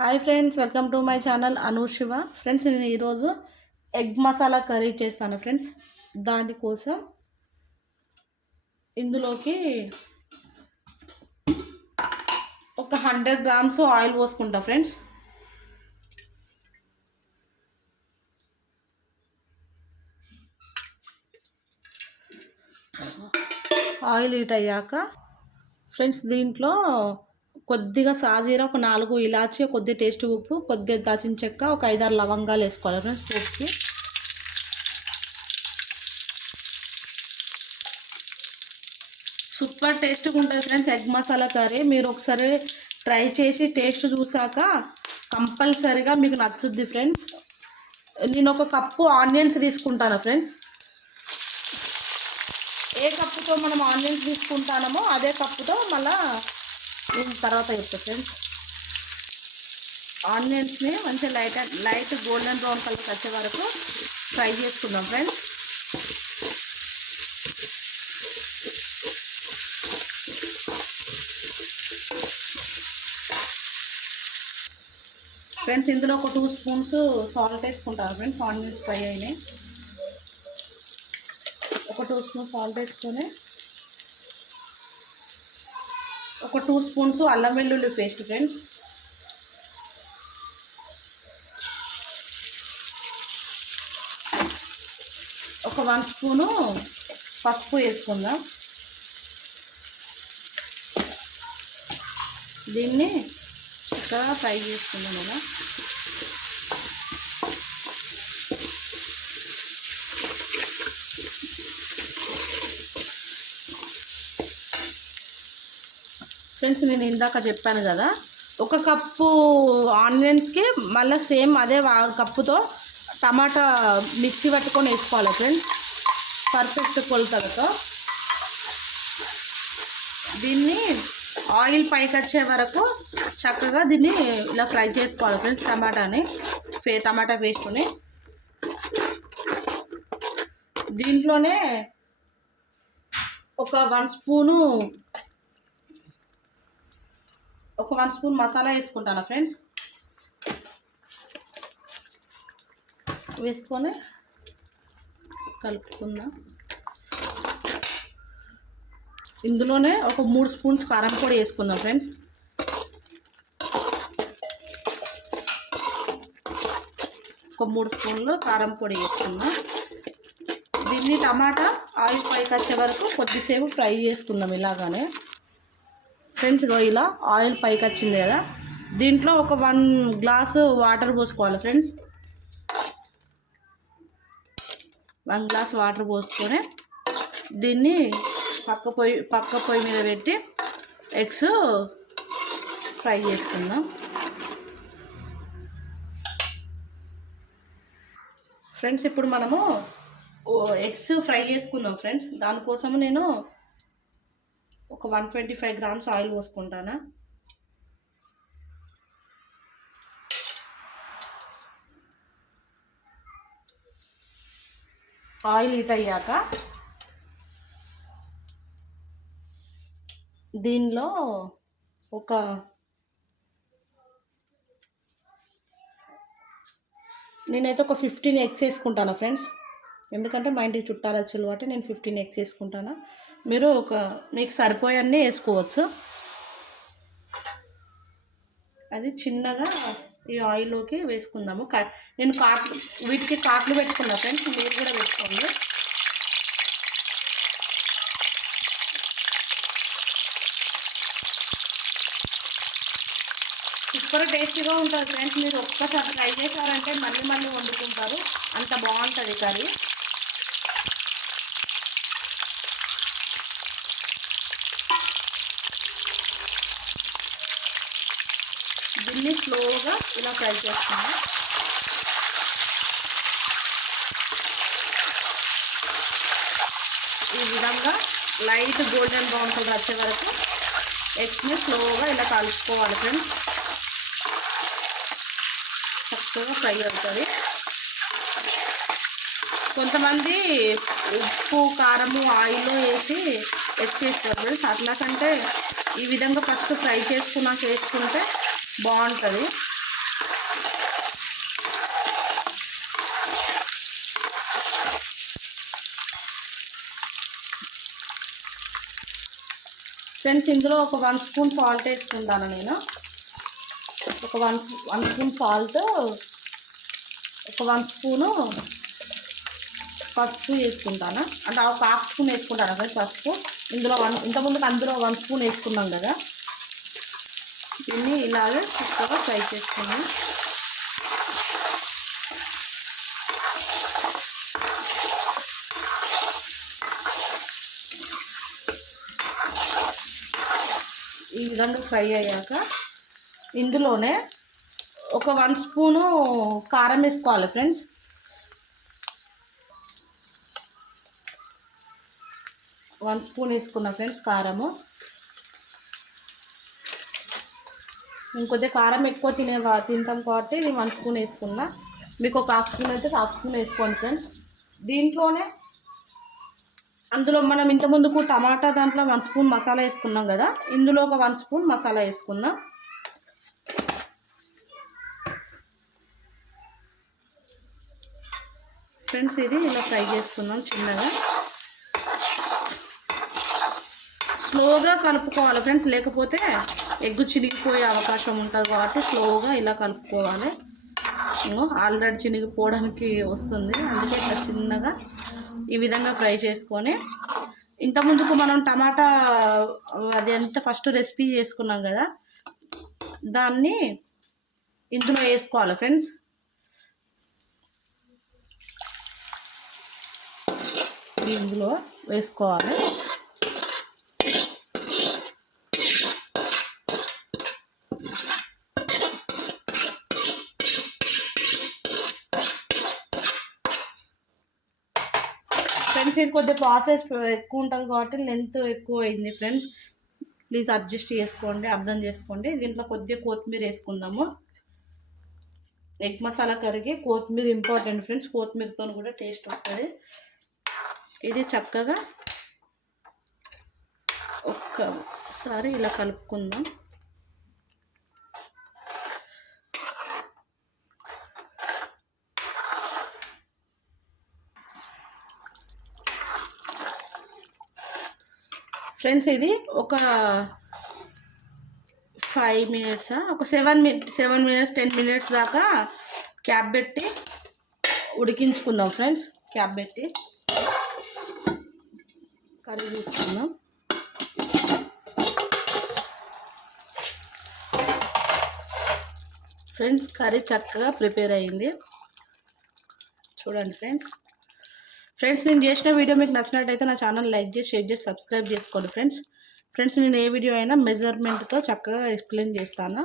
Hi friends welcome to my channel Anu Shiva. Friends నేను ఈరోజు egg masala curry చేస్తాను friends. దానికోసం ఇందులోకి ఒక హండ్రెడ్ గ్రామ్స్ ఆయిల్ పోసుకుంటా ఫ్రెండ్స్. ఆయిల్ హీట్ అయ్యాక ఫ్రెండ్స్ దీంట్లో కొద్దిగా సాజీరా ఒక నాలుగు ఇలాచి కొద్ది టేస్ట్ ఉప్పు కొద్దిగా దాచిన చెక్క ఒక ఐదారు లవంగాలు వేసుకోవాలి ఫ్రెండ్స్ పోపుకి. సూపర్ టేస్ట్గా ఉంటుంది ఫ్రెండ్స్ ఎగ్ మసాలా కర్రీ. మీరు ఒకసారి ట్రై చేసి టేస్ట్ చూసాక కంపల్సరీగా మీకు నచ్చుద్ది ఫ్రెండ్స్ నేను ఒక కప్పు ఆనియన్స్ తీసుకుంటాను ఫ్రెండ్స్ ఏ కప్పుతో మనం ఆనియన్స్ తీసుకుంటామో అదే కప్పుతో మళ్ళీ నేను తర్వాత చెప్తా ఫ్రెండ్స్. ఆనియన్స్ని మంచిగా light light golden brown colour వచ్చే వరకు ఫ్రై చేసుకుందాం ఫ్రెండ్స్. ఫ్రెండ్స్ ఇందులో ఒక టూ స్పూన్స్ సాల్ట్ వేసుకుంటాను ఫ్రెండ్స్ ఆనియన్స్ ఫ్రై అయినాయి. ఒక టూ స్పూన్ సాల్ట్ వేసుకొని ఒక టూ స్పూన్స్ అల్లం వెల్లుల్లి పేస్ట్ ఫ్రెండ్స్. ఒక వన్ స్పూను పసుపు వేసుకుందాం. దీన్ని చక్కగా ఫ్రై చేసుకుందాం అలా ఫ్రెండ్స్ నేను ఇందాక చెప్పాను కదా ఒక కప్పు ఆనియన్స్కి మళ్ళీ సేమ్ అదే వా- కప్పుతో టమాటా మిక్సీ పట్టుకొని వేసుకోవాలి ఫ్రెండ్స్. పర్ఫెక్ట్ కొలతలతో. దీన్ని ఆయిల్ పైకి వచ్చే వరకు చక్కగా దీన్ని ఇలా ఫ్రై చేసుకోవాలి ఫ్రెండ్స్ టమాటాని ఫే టమాటా వేసుకొని. దీంట్లోనే ఒక one spoon one spoon masala వేసుకుంటాను ఫ్రెండ్స్. వేసుకొని కలుపుకుందాం. ఇందులోనే ఒక మూడు స్పూన్స్ కారం పొడి వేసుకుందాం ఫ్రెండ్స్. ఒక మూడు స్పూన్లు కారం పొడి వేసుకుందాం. దీన్ని టమాటా ఆయిల్ పైకి వచ్చే వరకు కొద్దిసేపు ఫ్రై చేసుకుందాం ఇలాగానే. ఫ్రెండ్స్ ఇలా ఆయిల్ పైకి వచ్చింది కదా దీంట్లో ఒక వన్ గ్లాసు వాటర్ పోసుకోవాలి ఫ్రెండ్స్. వన్ గ్లాస్ వాటర్ పోసుకొని దీన్ని పక్క పొయ్యి పక్క పొయ్యి మీద పెట్టి ఎగ్స్ ఫ్రై చేసుకుందాం. ఫ్రెండ్స్ ఇప్పుడు మనము ఎగ్స్ ఫ్రై చేసుకుందాం ఫ్రెండ్స్. దానికోసము నేను ఒక one twenty five grams oil పోసుకుంటానా? Oil heat అయ్యాక దీనిలో ఒక నేనైతే ఒక ఫిఫ్టీన్ ఎగ్స్ వేసుకుంటాను ఫ్రెండ్స్. ఎందుకంటే మా ఇంటికి చుట్టాలు వచ్చి కాబట్టి నేను ఫిఫ్టీన్ ఎగ్స్ వేసుకుంటాను. మీరు ఒక మీకు సరిపోయన్నీ వేసుకోవచ్చు. అది చిన్నగా ఈ ఆయిల్లోకి వేసుకుందాము. కా నేను కాట్లు వీటికి కాట్లు పెట్టుకున్నా ఫ్రెండ్స్ మీరు కూడా పెట్టుకోండి. సూపర్ టేస్టీగా ఉంటుంది ఫ్రెండ్స్. మీరు ఒక్కసారి ట్రై చేశారంటే మళ్ళీ మళ్ళీ వండుకుంటారు. అంత బాగుంటుంది కర్రీ. దీన్ని స్లోగా ఇలా ఫ్రై చేస్తాను ఈ విధంగా లైట్ గోల్డెన్ బ్రౌన్ కలర్ వచ్చే వరకు ఎగ్స్ని స్లోగా ఇలా కలుపుకోవాలి ఫ్రెండ్స్. చక్కగా ఫ్రై అవుతుంది. కొంతమంది ఉప్పు కారము ఆయిల్లో వేసి ఎగ్ చేస్తారు ఫ్రెండ్స్. అట్లా కంటే ఈ విధంగా ఫస్ట్ ఫ్రై చేసుకున్నాక వేసుకుంటే బాగుంటుంది. ఫ్రెండ్స్ ఇందులో ఒక వన్ స్పూన్ సాల్ట్ వేసుకుంటాను నేను. ఒక వన్ వన్ స్పూన్ సాల్ట్ ఒక వన్ స్పూను పసుపు వేసుకుంటాను. అంటే ఒక హాఫ్ స్పూన్ వేసుకుంటాను ఫ్రెండ్స్ పసుపు. ఇందులో వన్ ఇంతకుముందుకు అందులో వన్ స్పూన్ వేసుకున్నాం కదా. దీన్ని ఇలాగే చక్కగా ఫ్రై చేసుకున్నాం. ఈ విధంగా ఫ్రై అయ్యాక ఇందులోనే ఒక వన్ స్పూను కారం వేసుకోవాలి ఫ్రెండ్స్. వన్ స్పూన్ వేసుకున్నా ఫ్రెండ్స్ కారము. ఇంకొద్దిగా కారం ఎక్కువ తినే తింటాం కాబట్టి నేను వన్ స్పూన్ వేసుకున్నా. మీకు ఒక హాఫ్ స్పూన్ అయితే హాఫ్ స్పూన్ వేసుకోండి ఫ్రెండ్స్. దీంట్లోనే అందులో మనం ఇంత ముందుకు టమాటా దాంట్లో వన్ స్పూన్ మసాలా వేసుకున్నాం కదా. ఇందులో ఒక వన్ స్పూన్ మసాలా వేసుకుందాం. ఫ్రెండ్స్ ఇది ఇలా ఫ్రై చేసుకుందాం చిన్నగా. స్లోగా కలుపుకోవాలి ఫ్రెండ్స్. లేకపోతే ఎగ్గు చినిగిపోయే అవకాశం ఉంటుంది కాబట్టి స్లోగా ఇలా కలుపుకోవాలి. ఆల్రెడీ చినిగిపోవడానికి వస్తుంది. అందుకే ఇట్లా చిన్నగా ఈ విధంగా ఫ్రై చేసుకొని ఇంతకుముందుకు మనం టమాటా అది ఎంత ఫస్ట్ రెసిపీ చేసుకున్నాం కదా. దాన్ని ఇందులో వేసుకోవాలి ఫ్రెండ్స్. ఇందులో వేసుకోవాలి. ఫ్రెండ్స్ ఇది కొద్దిగా ప్రాసెస్ ఎక్కువ ఉంటుంది కాబట్టి లెంత్ ఎక్కువ అయింది ఫ్రెండ్స్ ప్లీజ్ అడ్జస్ట్ చేసుకోండి అర్థం చేసుకోండి. దీంట్లో కొద్దిగా కొత్తిమీర వేసుకుందాము. ఎగ్ మసాలా కర్రీకి కొత్తిమీర ఇంపార్టెంట్ ఫ్రెండ్స్ కొత్తిమీరతో కూడా టేస్ట్ వస్తుంది. ఇది చక్కగా ఒక్కసారి ఇలా కలుపుకుందాం. ఫ్రెండ్స్ ఇది ఒక ఫైవ్ మినిట్స్? ఒక seven minute seven minutes ten minutes దాకా క్యాప్ పెట్టి ఉడికించుకుందాం ఫ్రెండ్స్. క్యాప్ పెట్టి కర్రీ చూసుకుందాం. ఫ్రెండ్స్ కర్రీ చక్కగా ప్రిపేర్ అయింది. చూడండి ఫ్రెండ్స్. ఫ్రెండ్స్ నేను చేసిన వీడియో మీకు నచ్చినట్టయితే నా ఛానల్ లైక్ చేసి షేర్ చేసి సబ్స్క్రైబ్ చేసుకోండి ఫ్రెండ్స్. ఫ్రెండ్స్ నేను ఏ వీడియో అయినా మెజర్మెంట్తో చక్కగా ఎక్స్ప్లెయిన్ చేస్తాను.